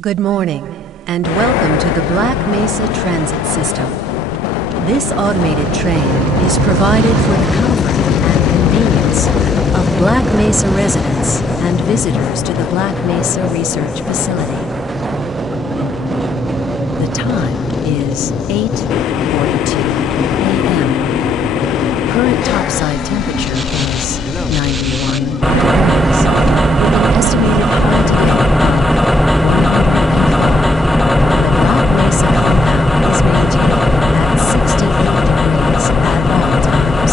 Good morning, and welcome to the Black Mesa Transit System. This automated train is provided for the comfort and convenience of Black Mesa residents and visitors to the Black Mesa Research Facility. The time is 8:42 a.m. Current topside temperature is 91 degrees, with an estimated quantity Mesa compound is maintained at 68 degrees at all times.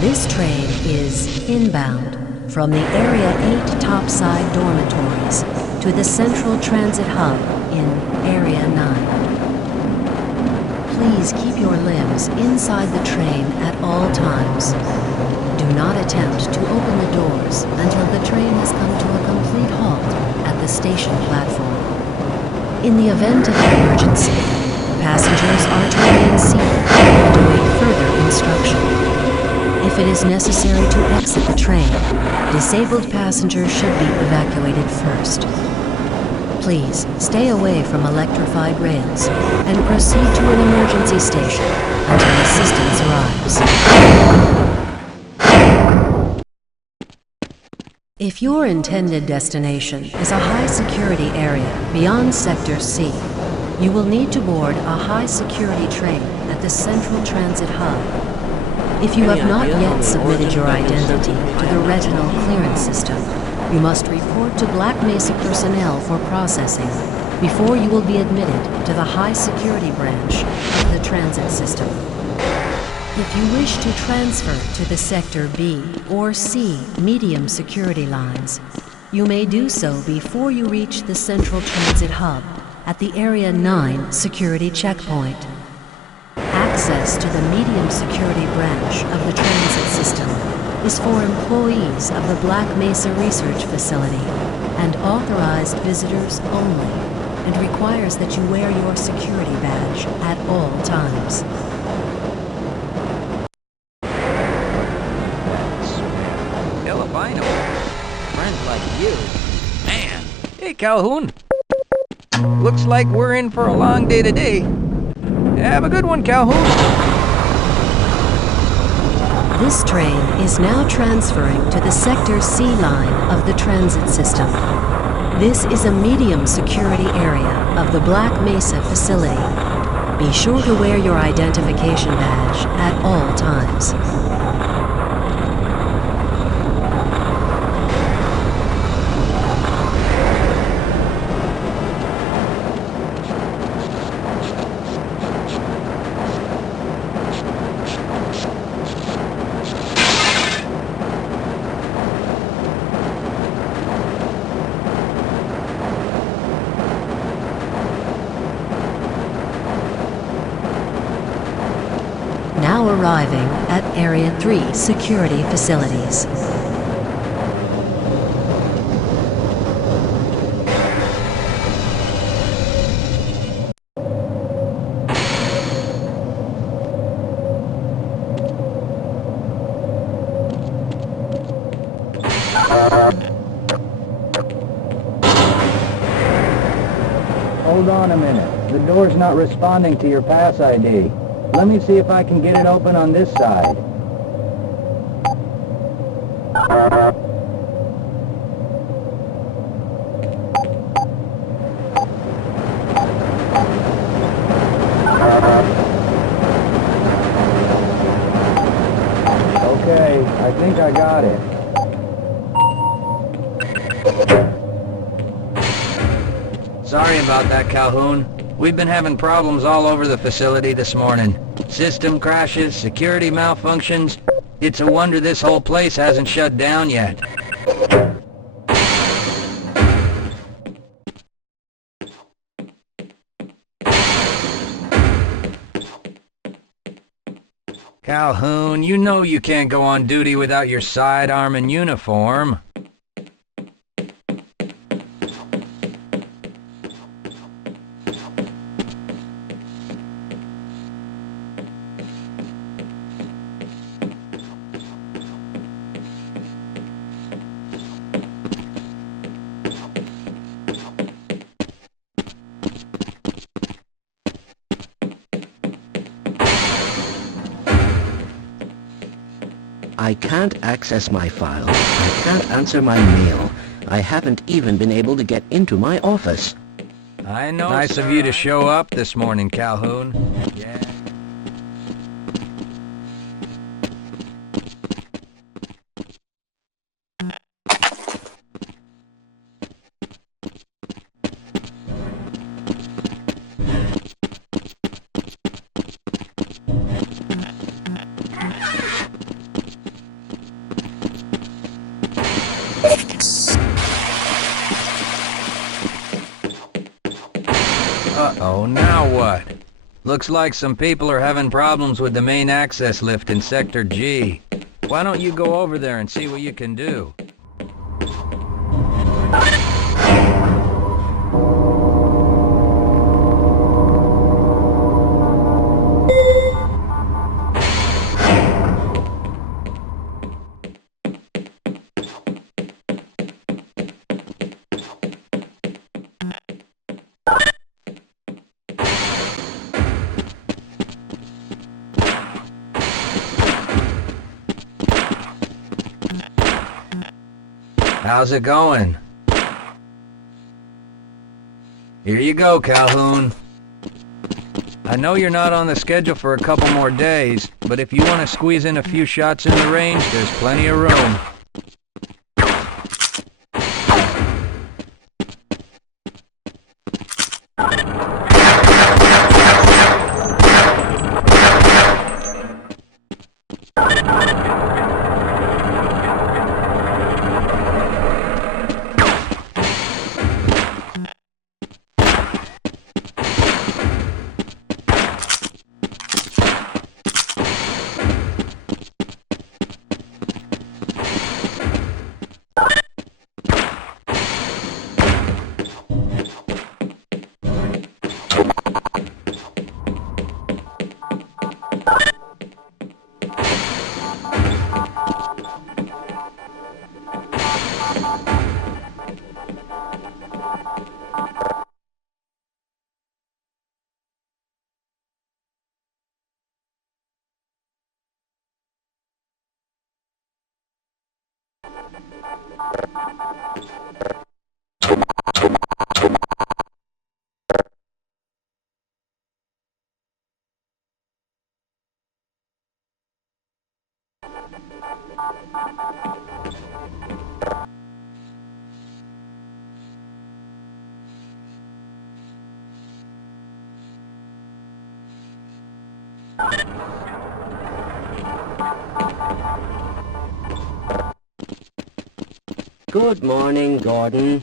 This train is inbound from the Area 8 topside dormitories to the Central Transit Hub in Area 9. Please keep your limbs inside the train at all times. Do not attempt to open the doors until the train has come to a complete halt at the station platform. In the event of an emergency, passengers are to remain seated and await further instruction. If it is necessary to exit the train, disabled passengers should be evacuated first. Please stay away from electrified rails and proceed to an emergency station until assistance arrives. If your intended destination is a high-security area beyond Sector C, you will need to board a high-security train at the Central Transit Hub. If you have not yet submitted your identity to the retinal clearance system, you must report to Black Mesa personnel for processing before you will be admitted to the high-security branch of the transit system. If you wish to transfer to the Sector B or C medium security lines, you may do so before you reach the Central Transit Hub at the Area 9 security checkpoint. Access to the medium security branch of the transit system is for employees of the Black Mesa Research Facility and authorized visitors only, and requires that you wear your security badge at all times. Albino. Friends like you. Man. Hey, Calhoun. Looks like we're in for a long day today. Have a good one, Calhoun. This train is now transferring to the Sector C line of the transit system. This is a medium security area of the Black Mesa facility. Be sure to wear your identification badge at all times. Now arriving at Area 3 security facilities. Hold on a minute. The door's not responding to your pass ID. Let me see if I can get it open on this side. Okay, I think I got it. Sorry about that, Calhoun. We've been having problems all over the facility this morning. System crashes, security malfunctions. It's a wonder this whole place hasn't shut down yet. Calhoun, you know you can't go on duty without your sidearm and uniform. I can't access my files. I can't answer my mail. I haven't even been able to get into my office. I know, nice of you to show up this morning, Calhoun. Yeah. Uh-oh, now what? Looks like some people are having problems with the main access lift in Sector G. Why don't you go over there and see what you can do? How's it going? Here you go, Calhoun. I know you're not on the schedule for a couple more days, but if you want to squeeze in a few shots in the range, there's plenty of room. Good morning, Gordon.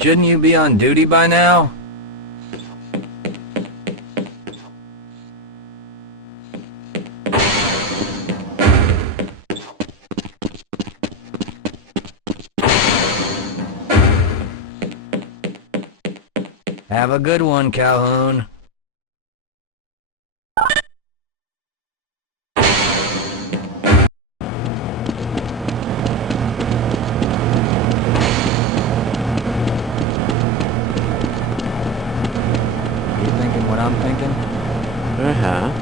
Shouldn't you be on duty by now? Have a good one, Calhoun. I'm thinking? Perhaps.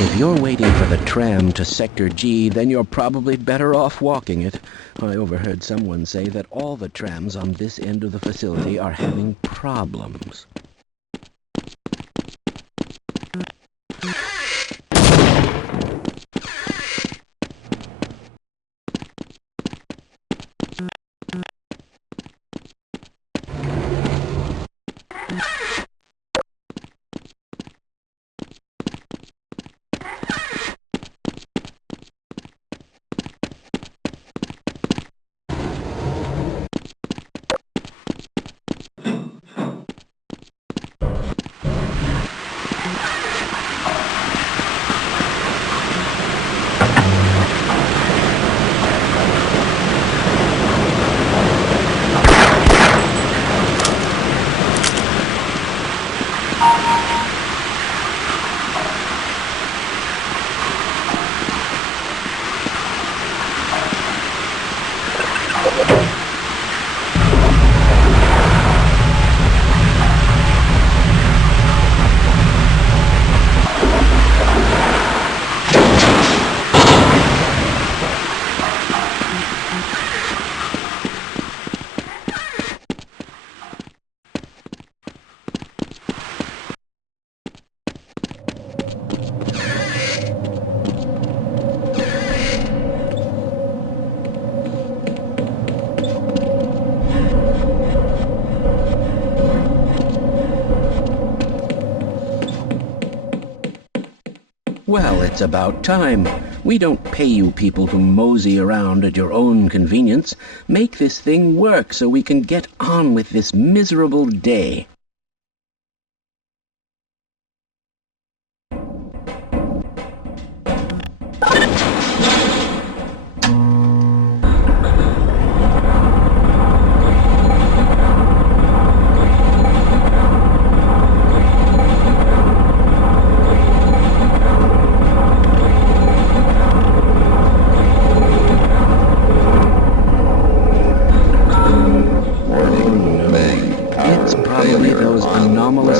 If you're waiting for the tram to Sector G, then you're probably better off walking it. I overheard someone say that all the trams on this end of the facility are having problems. Well, it's about time. We don't pay you people to mosey around at your own convenience. Make this thing work so we can get on with this miserable day.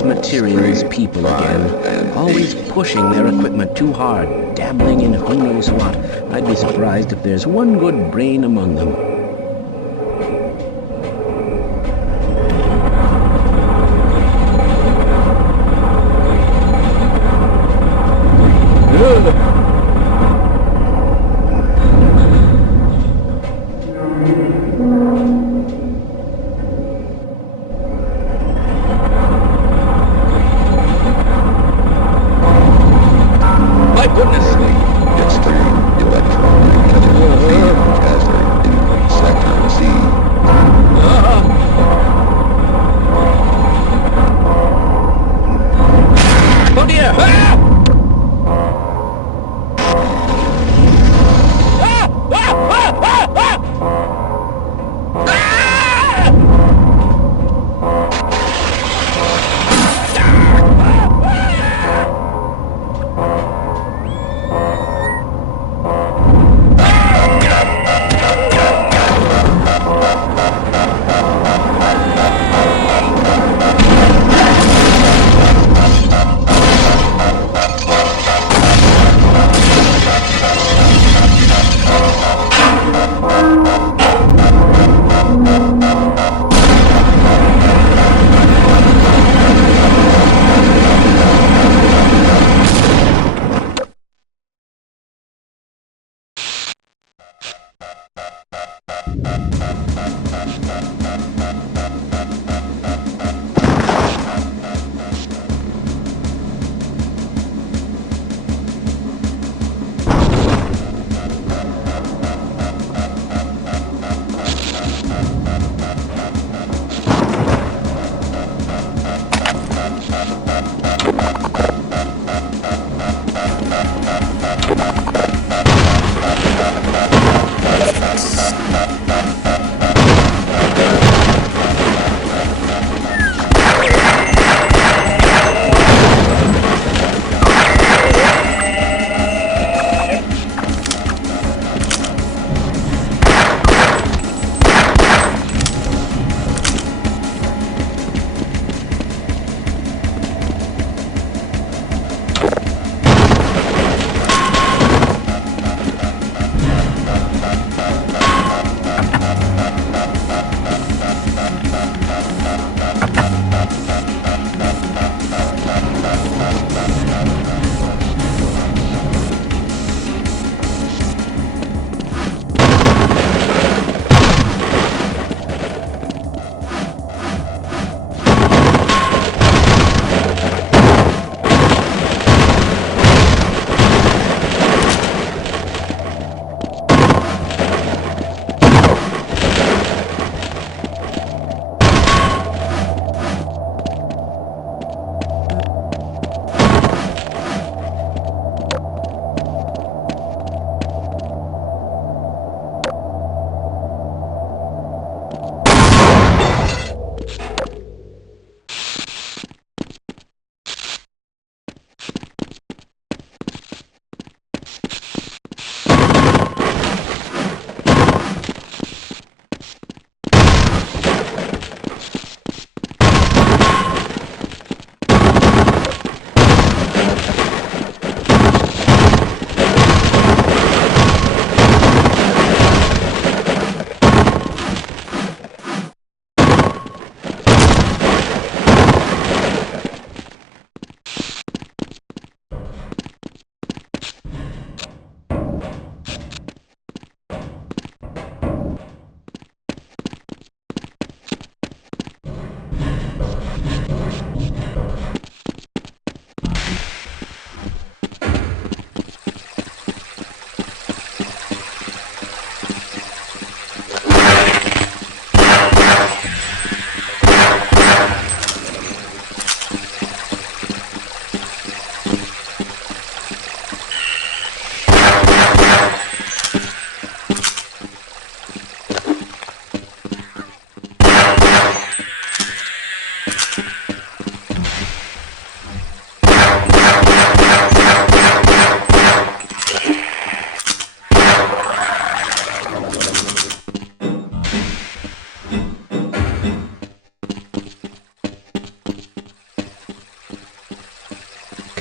Materials people again, always pushing their equipment too hard, dabbling in who knows what. I'd be surprised if there's one good brain among them.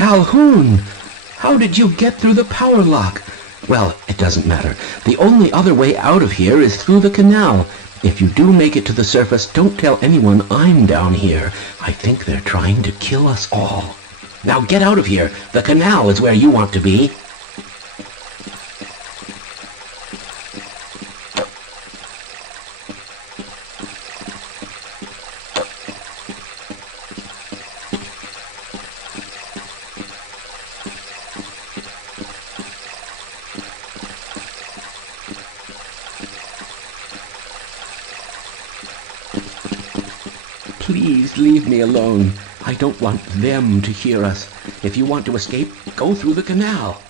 Calhoun! How did you get through the power lock? Well, it doesn't matter. The only other way out of here is through the canal. If you do make it to the surface, don't tell anyone I'm down here. I think they're trying to kill us all. Now get out of here. The canal is where you want to be. Please leave me alone. I don't want them to hear us. If you want to escape, go through the canal.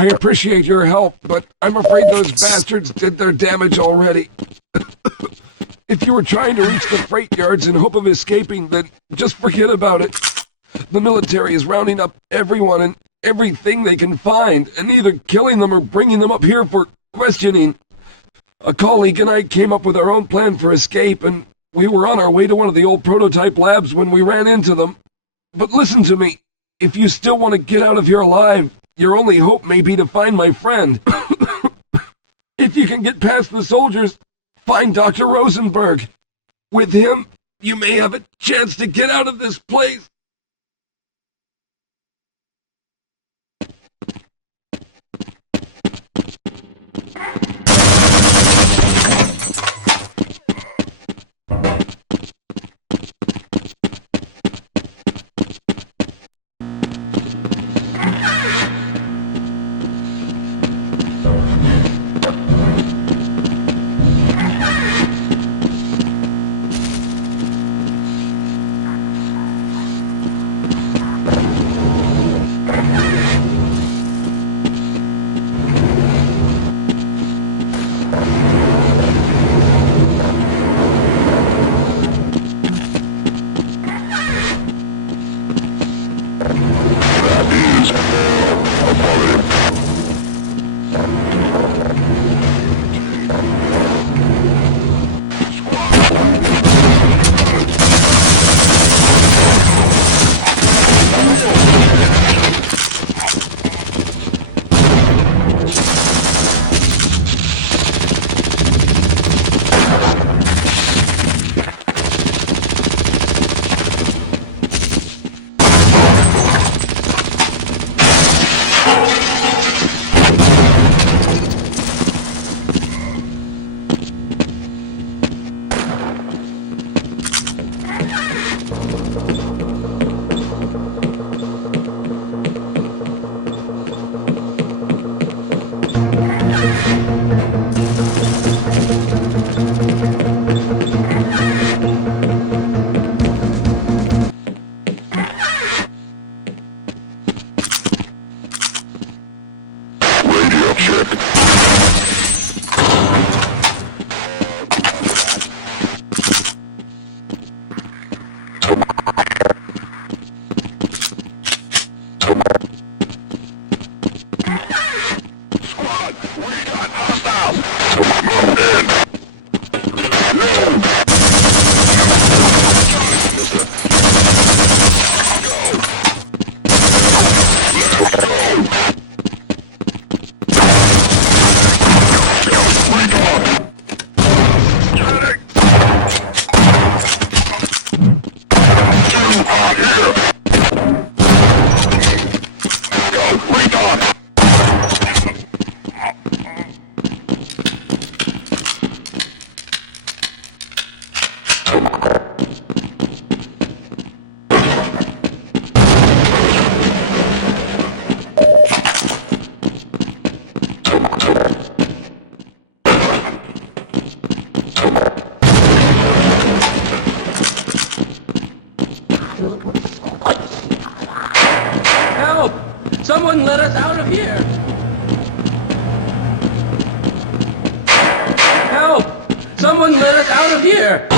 I appreciate your help, but I'm afraid those bastards did their damage already. If you were trying to reach the freight yards in hope of escaping, then just forget about it. The military is rounding up everyone and everything they can find, and either killing them or bringing them up here for questioning. A colleague and I came up with our own plan for escape, and we were on our way to one of the old prototype labs when we ran into them. But listen to me. If you still want to get out of here alive, your only hope may be to find my friend. If you can get past the soldiers, find Dr. Rosenberg. With him, you may have a chance to get out of this place. Help! Someone let us out of here! Help! Someone let us out of here!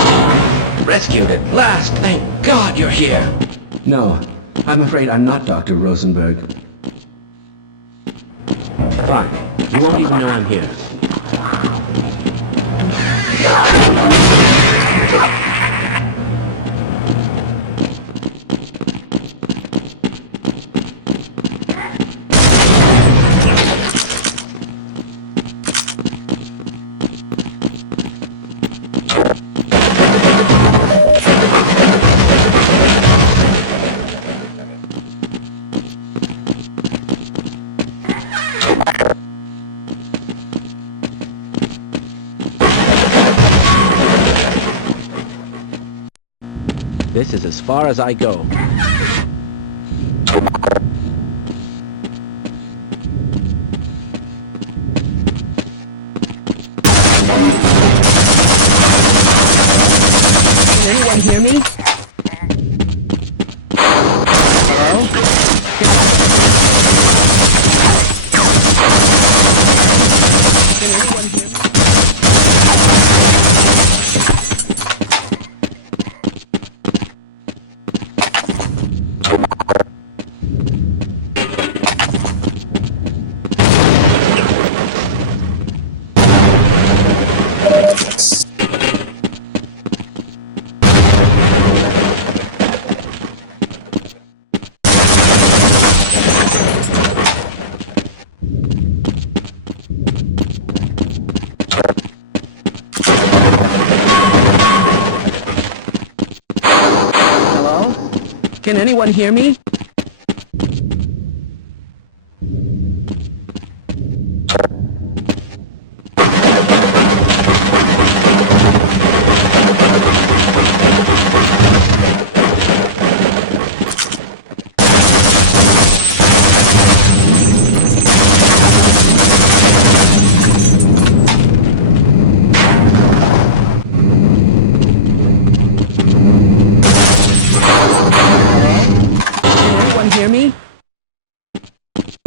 Rescued at last! Thank God you're here! No, I'm afraid I'm not Dr. Rosenberg. Fine. You won't even know I'm here. This is as far as I go. Can anyone hear me? Hello? Can anyone hear me?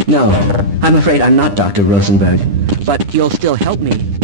No, I'm afraid I'm not Dr. Rosenberg. But you'll still help me.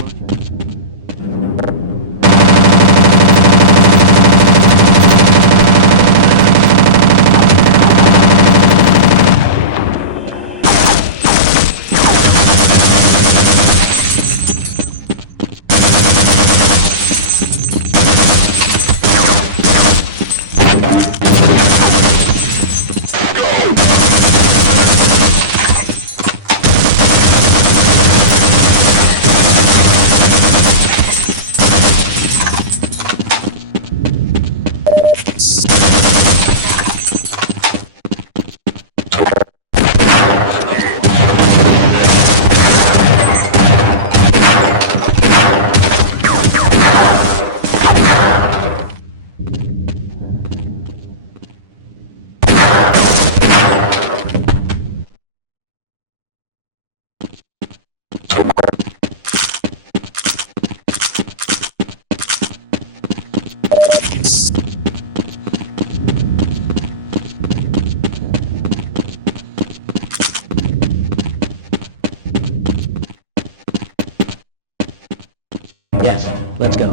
Yes, let's go.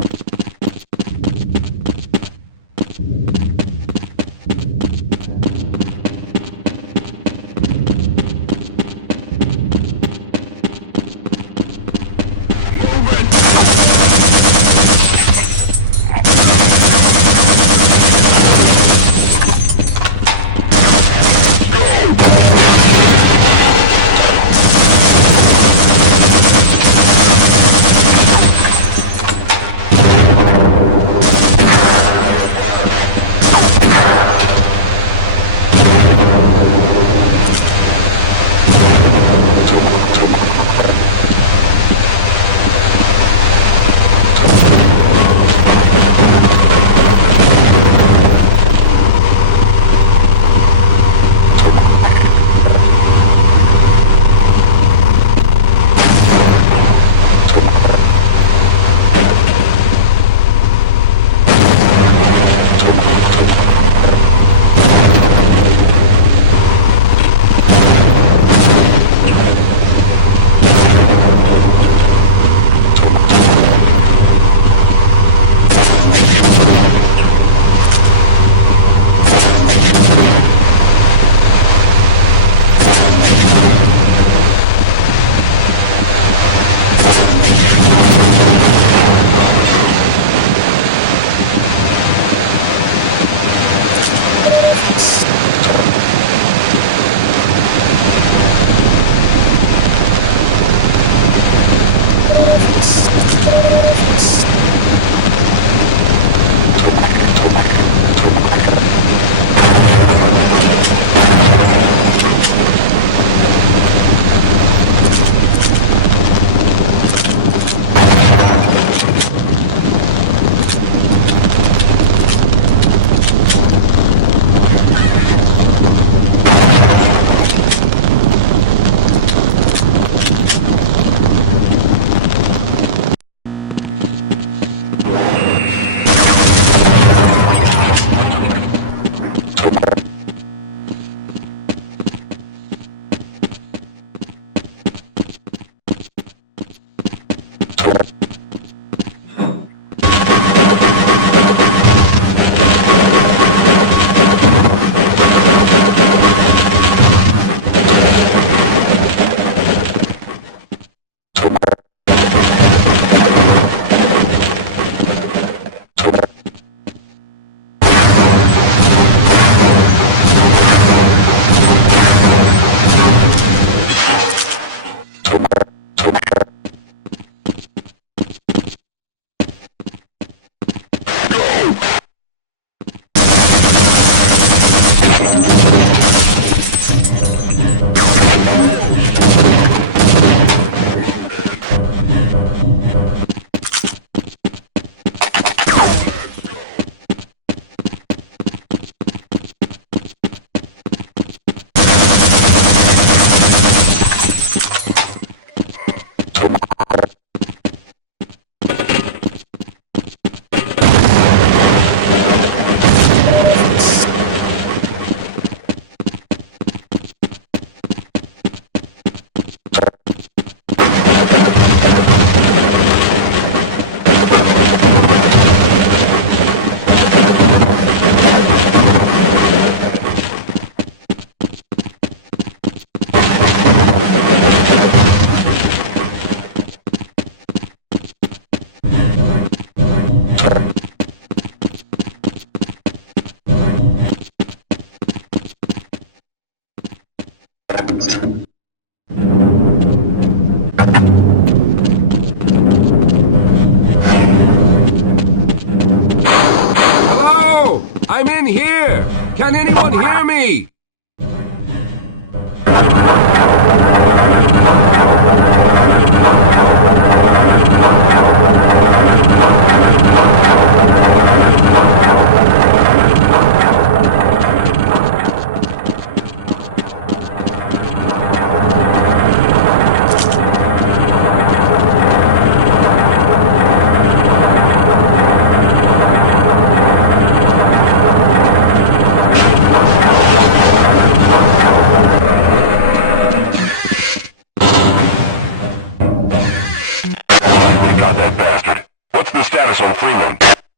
Can anyone hear me?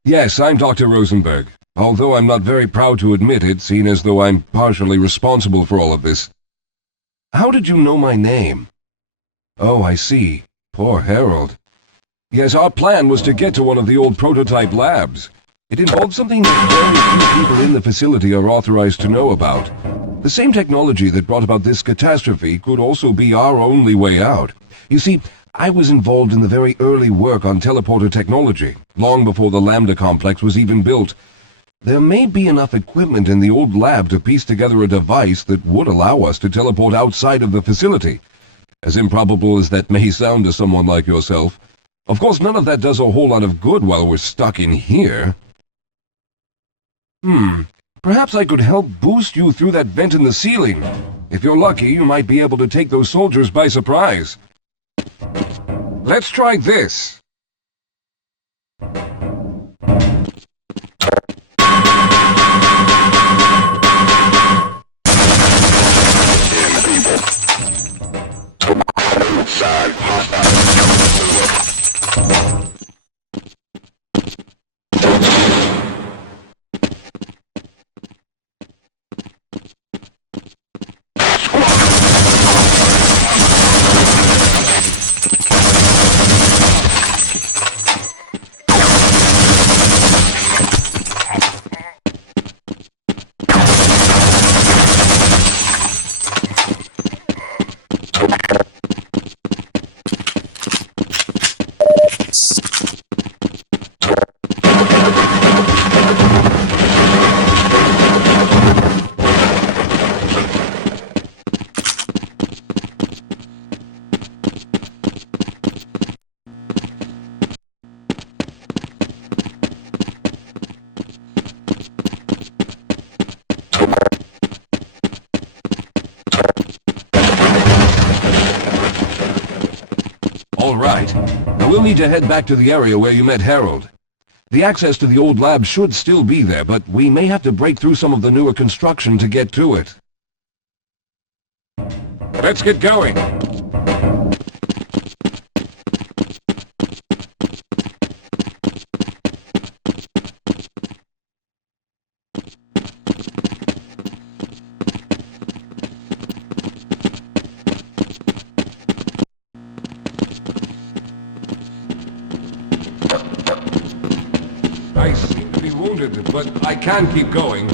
Yes, I'm Dr. Rosenberg, although I'm not very proud to admit it, seeing as though I'm partially responsible for all of this. How did you know my name? Oh, I see. Poor Harold. Yes, our plan was to get to one of the old prototype labs. It involved something that very few people in the facility are authorized to know about. The same technology that brought about this catastrophe could also be our only way out. You see, I was involved in the very early work on teleporter technology, long before the Lambda complex was even built. There may be enough equipment in the old lab to piece together a device that would allow us to teleport outside of the facility. As improbable as that may sound to someone like yourself. Of course, none of that does a whole lot of good while we're stuck in here. Perhaps I could help boost you through that vent in the ceiling. If you're lucky, you might be able to take those soldiers by surprise. Let's try this. All right. Now we'll need to head back to the area where you met Harold. The access to the old lab should still be there, but we may have to break through some of the newer construction to get to it. Let's get going. I seem to be wounded, but I can keep going.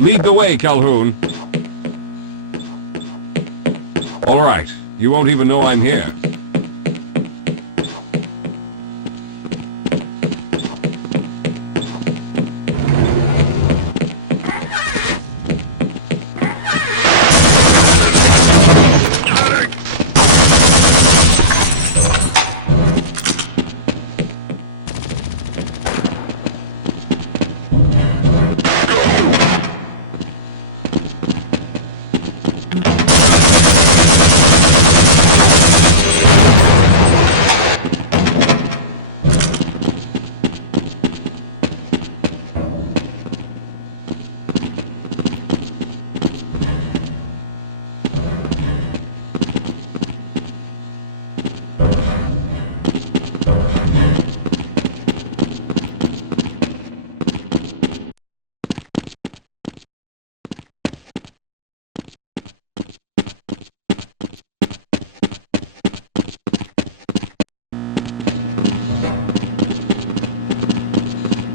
Lead the way, Calhoun. All right. You won't even know I'm here.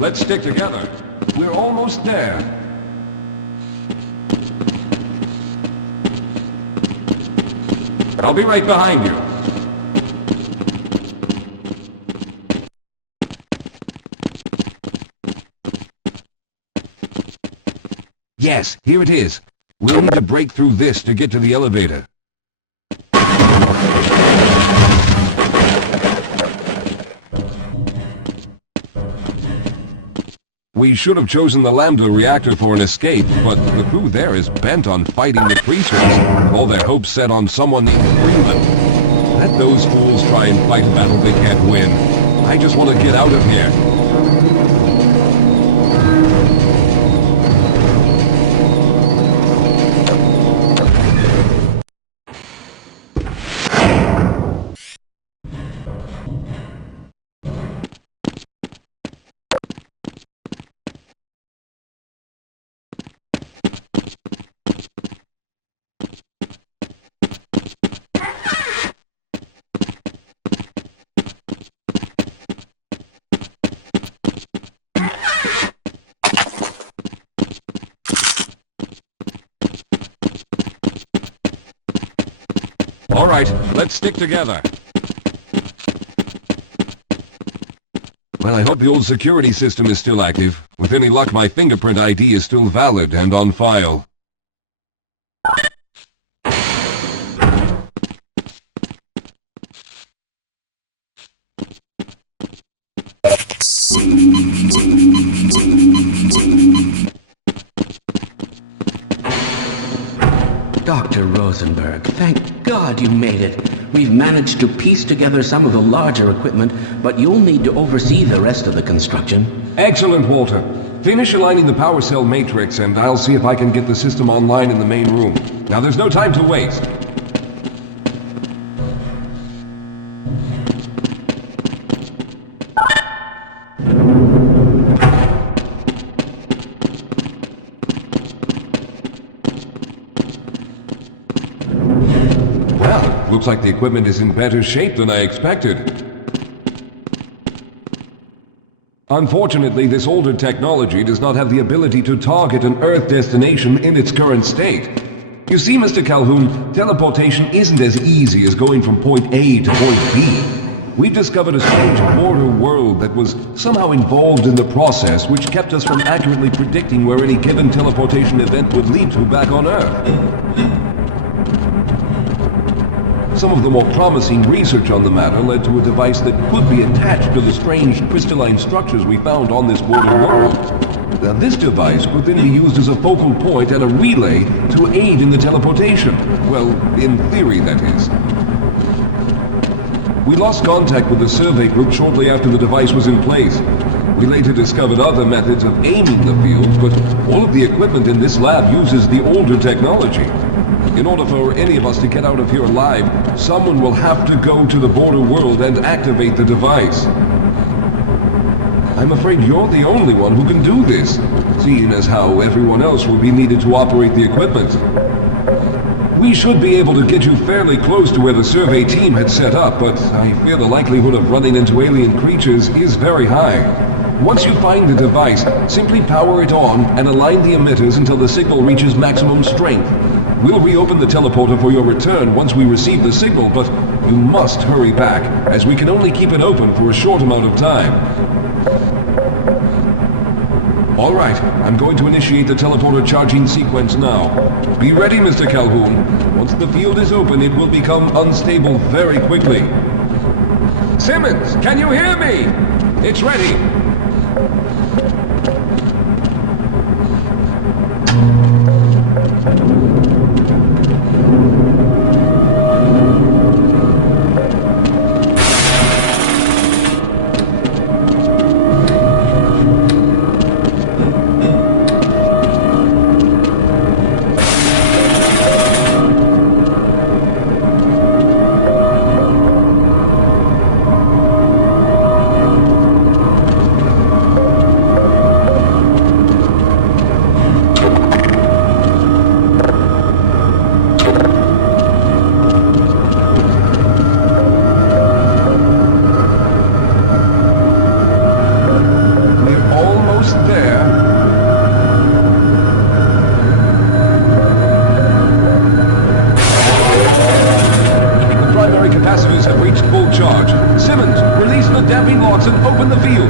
Let's stick together. We're almost there. I'll be right behind you. Yes, here it is. We'll need to break through this to get to the elevator. We should have chosen the Lambda reactor for an escape, but the crew there is bent on fighting the creatures, all their hopes set on someone named Freeman. Let those fools try and fight a battle they can't win. I just want to get out of here. All right, let's stick together. Well, I hope the old security system is still active. With any luck, my fingerprint ID is still valid and on file. Dr. Rosenberg, thank God you made it. We've managed to piece together some of the larger equipment, but you'll need to oversee the rest of the construction. Excellent, Walter. Finish aligning the power cell matrix, and I'll see if I can get the system online in the main room. Now, there's no time to waste. Looks like the equipment is in better shape than I expected. Unfortunately, this older technology does not have the ability to target an Earth destination in its current state. You see, Mr. Calhoun, teleportation isn't as easy as going from point A to point B. We've discovered a strange border world that was somehow involved in the process, which kept us from accurately predicting where any given teleportation event would lead to back on Earth. Some of the more promising research on the matter led to a device that could be attached to the strange crystalline structures we found on this border world. Now, this device could then be used as a focal point and a relay to aid in the teleportation. Well, in theory, that is. We lost contact with the survey group shortly after the device was in place. We later discovered other methods of aiming the fields, but all of the equipment in this lab uses the older technology. In order for any of us to get out of here alive, someone will have to go to the border world and activate the device. I'm afraid you're the only one who can do this, seeing as how everyone else will be needed to operate the equipment. We should be able to get you fairly close to where the survey team had set up, but I fear the likelihood of running into alien creatures is very high. Once you find the device, simply power it on and align the emitters until the signal reaches maximum strength. We'll reopen the teleporter for your return once we receive the signal, but you must hurry back, as we can only keep it open for a short amount of time. All right, I'm going to initiate the teleporter charging sequence now. Be ready, Mr. Calhoun. Once the field is open, it will become unstable very quickly. Simmons, can you hear me? It's ready. open the field.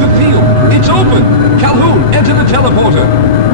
The field, it's open. Calhoun, enter the teleporter.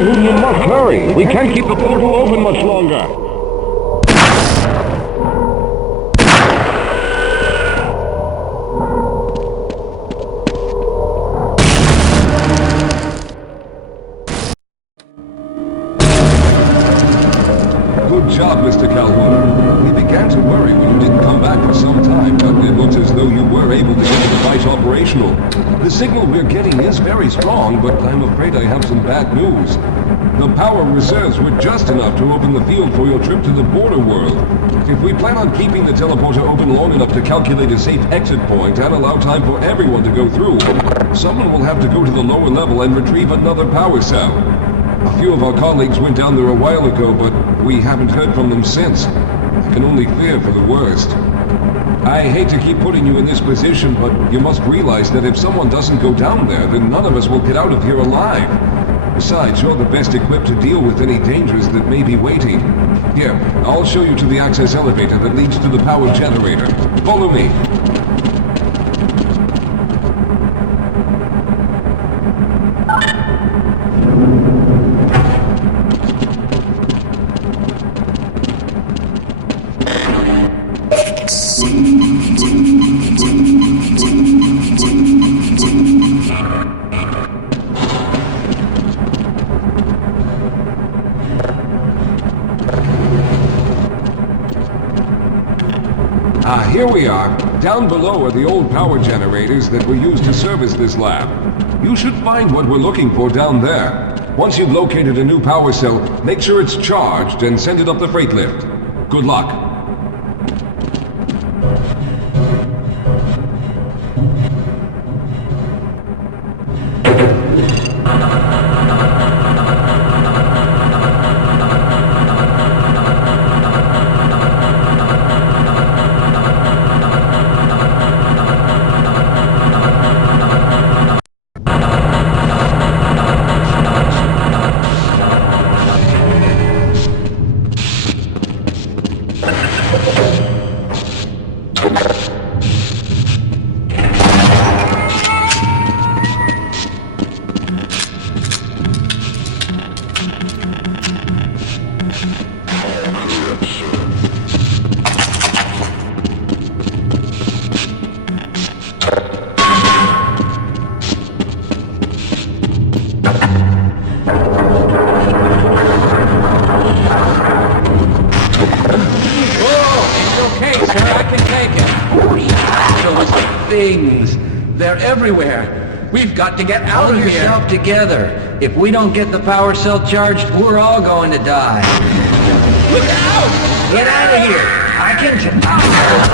You must hurry. We can't keep the portal open much longer. Good job, Mr. Calhoun. We began to worry when you didn't come back for some time, but it looks as though you were able to get the device operational. The signal we're getting is very strong, but I'm afraid I have some bad news. The power reserves were just enough to open the field for your trip to the border world. If we plan on keeping the teleporter open long enough to calculate a safe exit point and allow time for everyone to go through, someone will have to go to the lower level and retrieve another power cell. A few of our colleagues went down there a while ago, but we haven't heard from them since. I can only fear for the worst. I hate to keep putting you in this position, but you must realize that if someone doesn't go down there, then none of us will get out of here alive. Besides, you're the best equipped to deal with any dangers that may be waiting. Here, I'll show you to the access elevator that leads to the power generator. Follow me. Here we are. Down below are the old power generators that were used to service this lab. You should find what we're looking for down there. Once you've located a new power cell, make sure it's charged and send it up the freight lift. Good luck. They're everywhere. We've got to get out of here. Pull yourself together. If we don't get the power cell charged, we're all going to die. Look out! Get out of here! I can...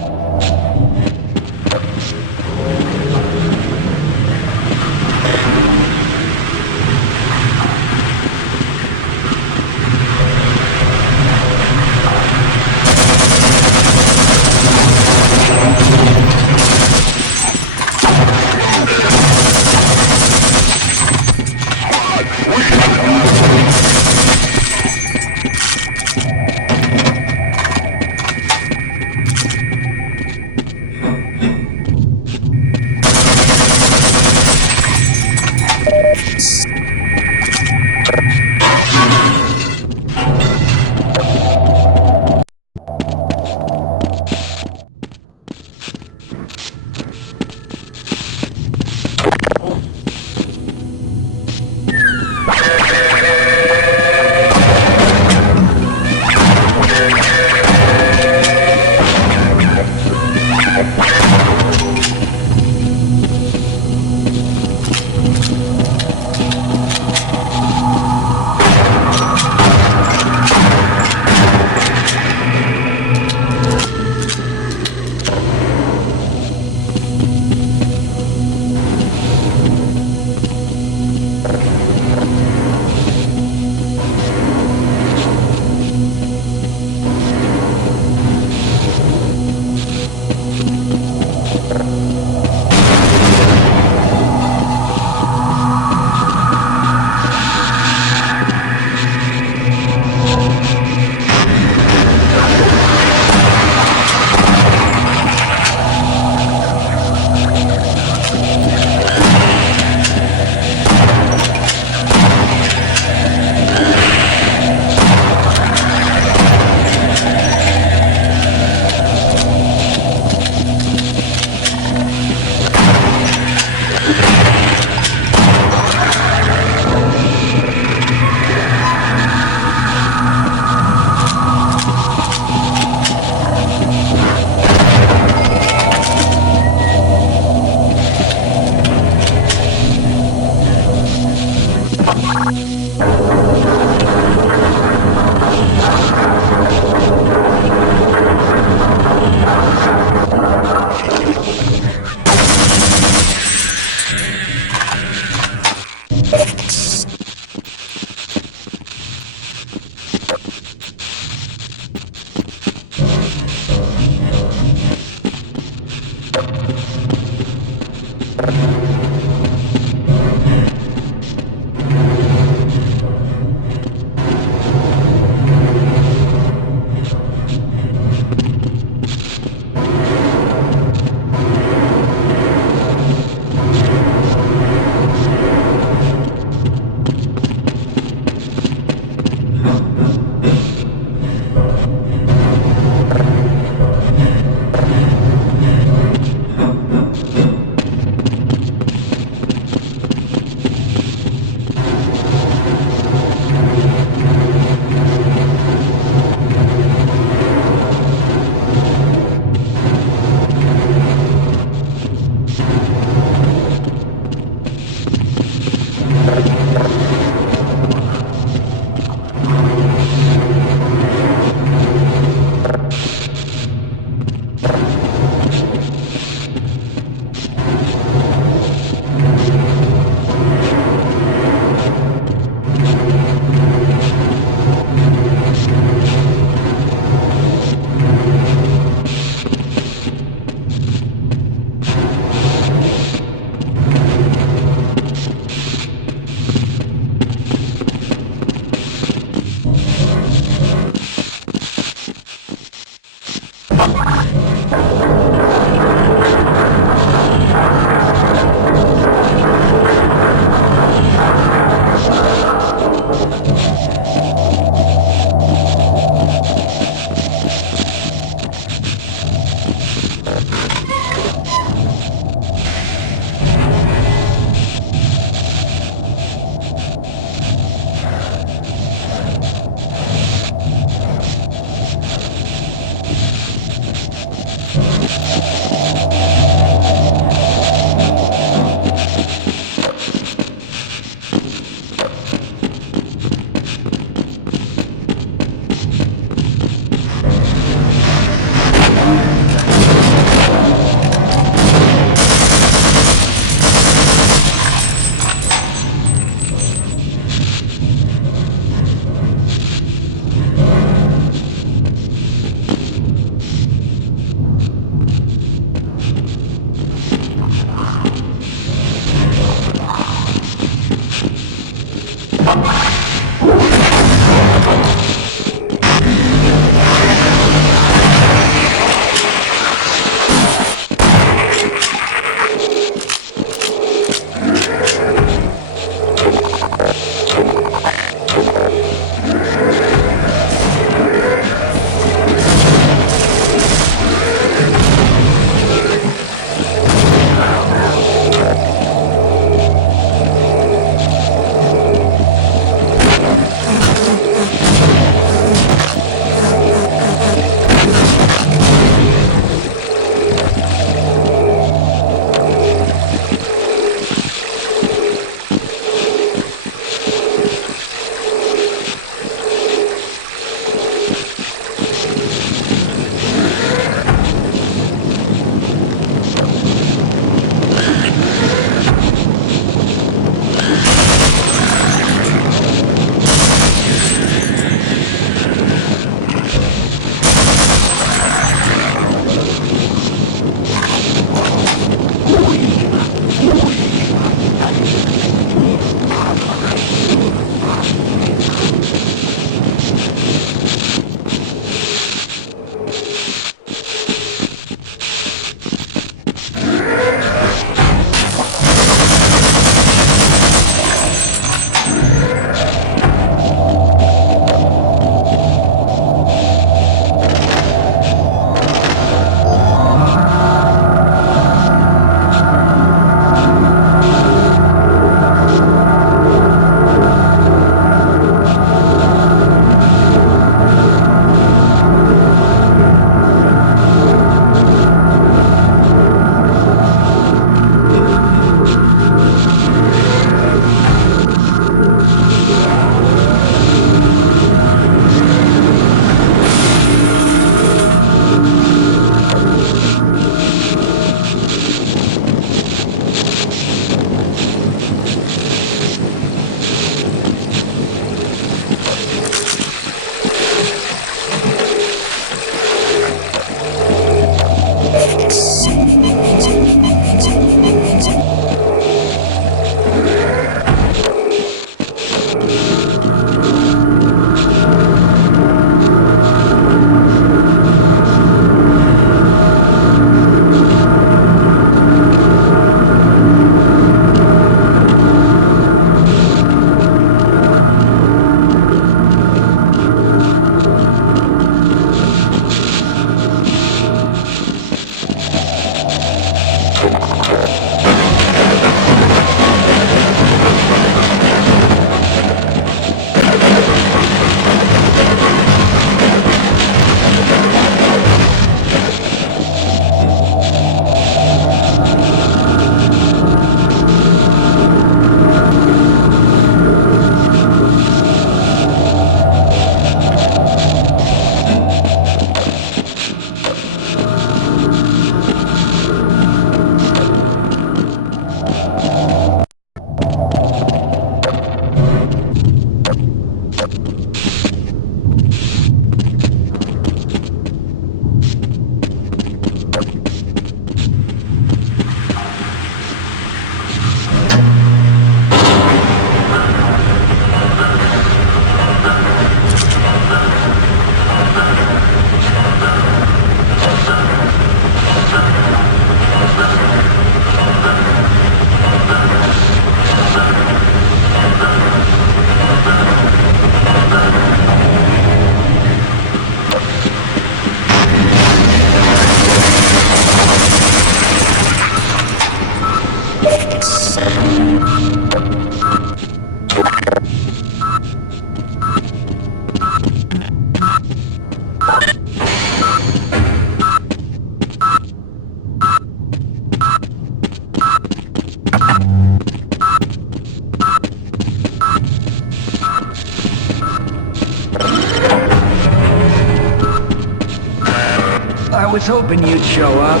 was hoping you'd show up.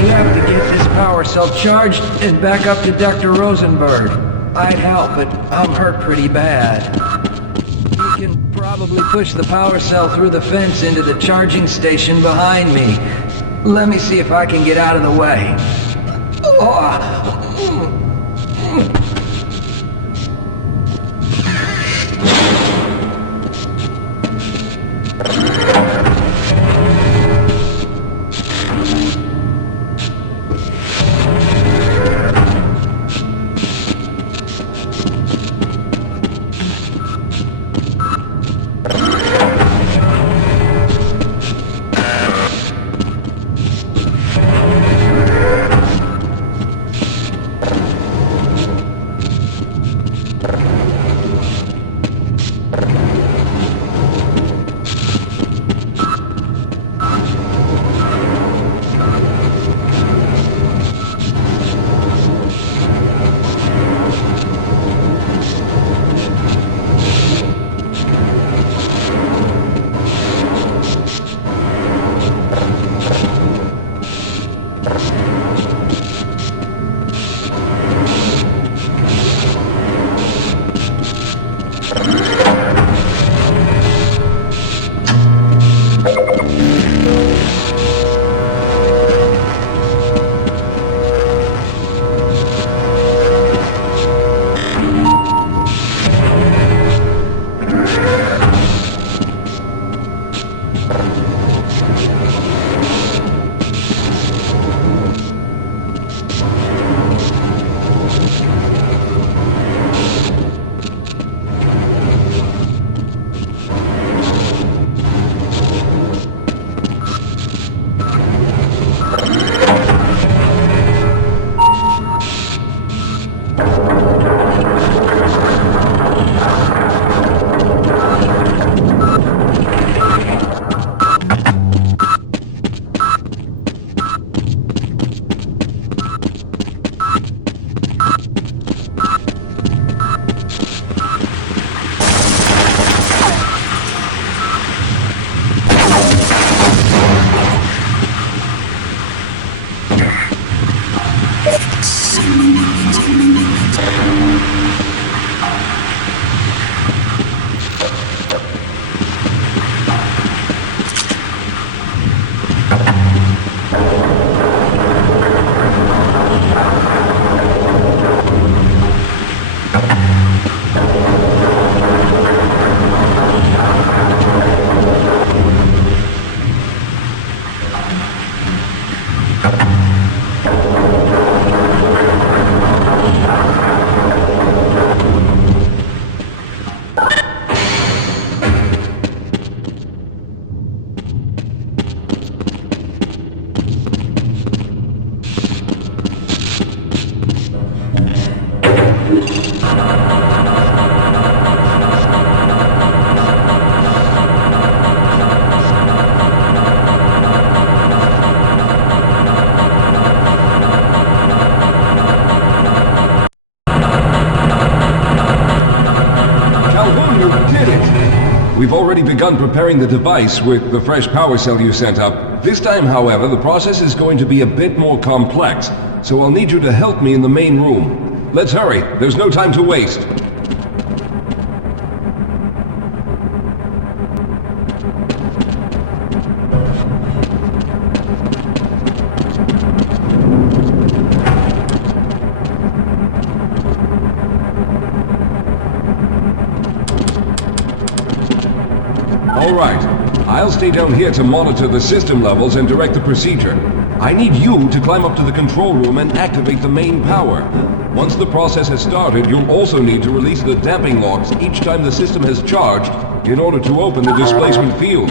You have to get this power cell charged and back up to Dr. Rosenberg. I'd help, but I'm hurt pretty bad. You can probably push the power cell through the fence into the charging station behind me. Let me see if I can get out of the way. We've already begun preparing the device with the fresh power cell you sent up. This time, however, the process is going to be a bit more complex, so I'll need you to help me in the main room. Let's hurry, there's no time to waste. Alright, I'll stay down here to monitor the system levels and direct the procedure. I need you to climb up to the control room and activate the main power. Once the process has started, you'll also need to release the damping locks each time the system has charged in order to open the displacement field.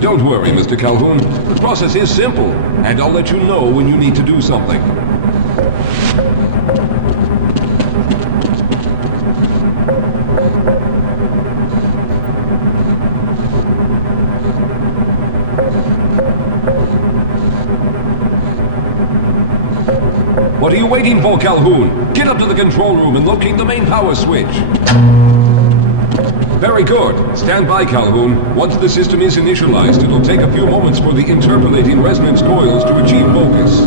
Don't worry, Mr. Calhoun. The process is simple, and I'll let you know when you need to do something. What are you waiting for, Calhoun? Get up to the control room and locate the main power switch. Very good. Stand by, Calhoun. Once the system is initialized, it'll take a few moments for the interpolating resonance coils to achieve focus.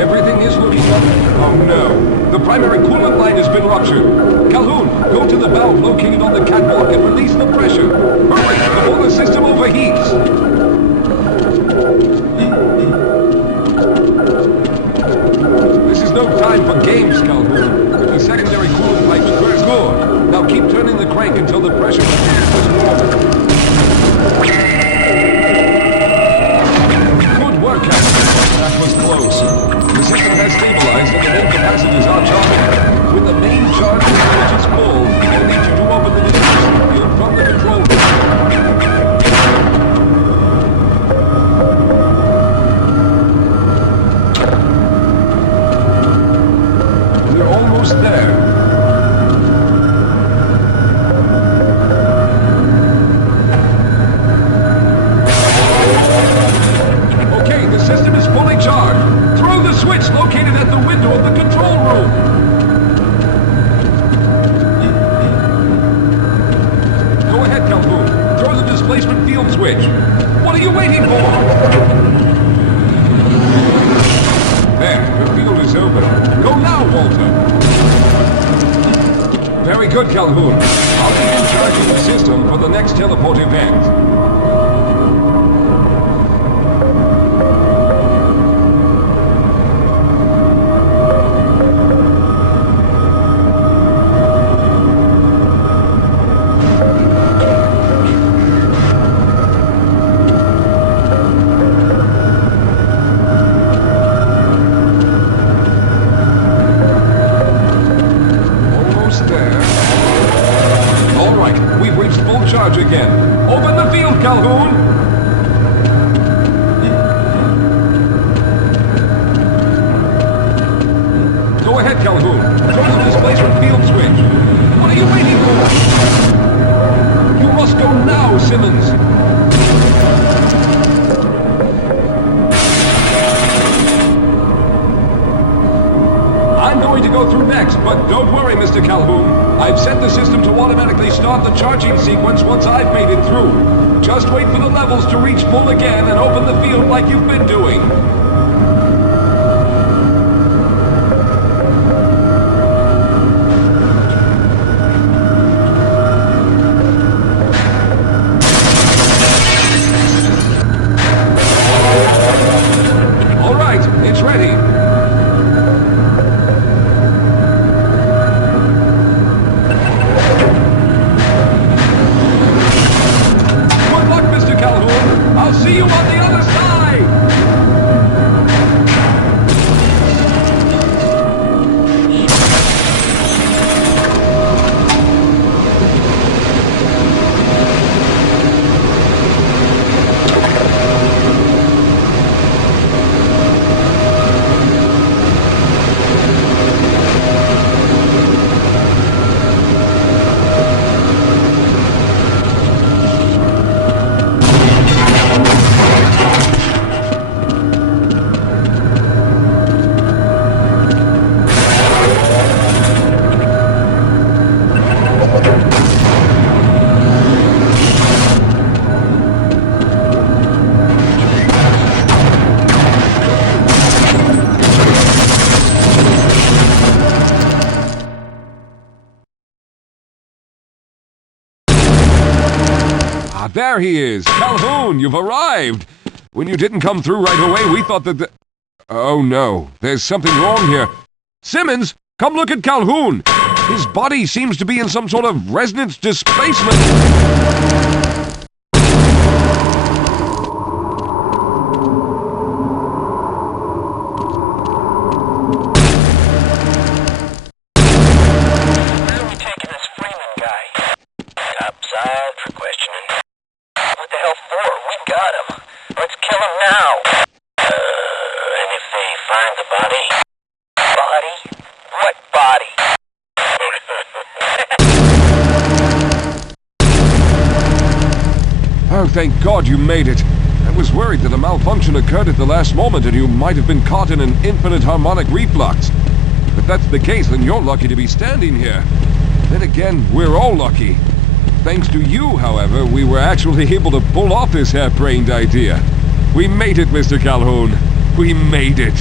Everything is looking up. Oh no. The primary coolant line has been ruptured. Calhoun, go to the valve located on the catwalk and release the pressure. Hurry, before the system overheats. This is no time for games, Calhoun. If the secondary coolant pipe bursts, good. Now keep turning the crank until the pressure is normal. Good work, Calhoun. That was close. The system has stabilized and the main capacitors are charging. With the main charge voltage full, you'll need to open the distribution field from the control room. We're almost there. Okay, the system is fully charged. Throw the switch located at the window of the control room. Go ahead, Calhoun. Throw the displacement field switch. What are you waiting for? There, the field is open. Go now, Walter. Very good, Calhoun. I'll begin charging the system for the next teleport event. Again. Open the field, Calhoun! Go ahead, Calhoun. Throw the displacement field switch. What are you waiting for? You must go now, Simmons. I'm going to go through next, but don't worry, Mr. Calhoun. I've set the system to automatically start the charging sequence once I've made it through. Just wait for the levels to reach full again and open the field like you've been doing. All right, it's ready. I'll see you on the other side! There he is! Calhoun, you've arrived! When you didn't come through right away, we thought that Oh no, there's something wrong here. Simmons, come look at Calhoun! His body seems to be in some sort of resonance displacement. thank God you made it. I was worried that a malfunction occurred at the last moment and you might have been caught in an infinite harmonic reflux. If that's the case, then you're lucky to be standing here. Then again, we're all lucky. Thanks to you, however, we were actually able to pull off this harebrained idea. We made it, Mr. Calhoun. We made it.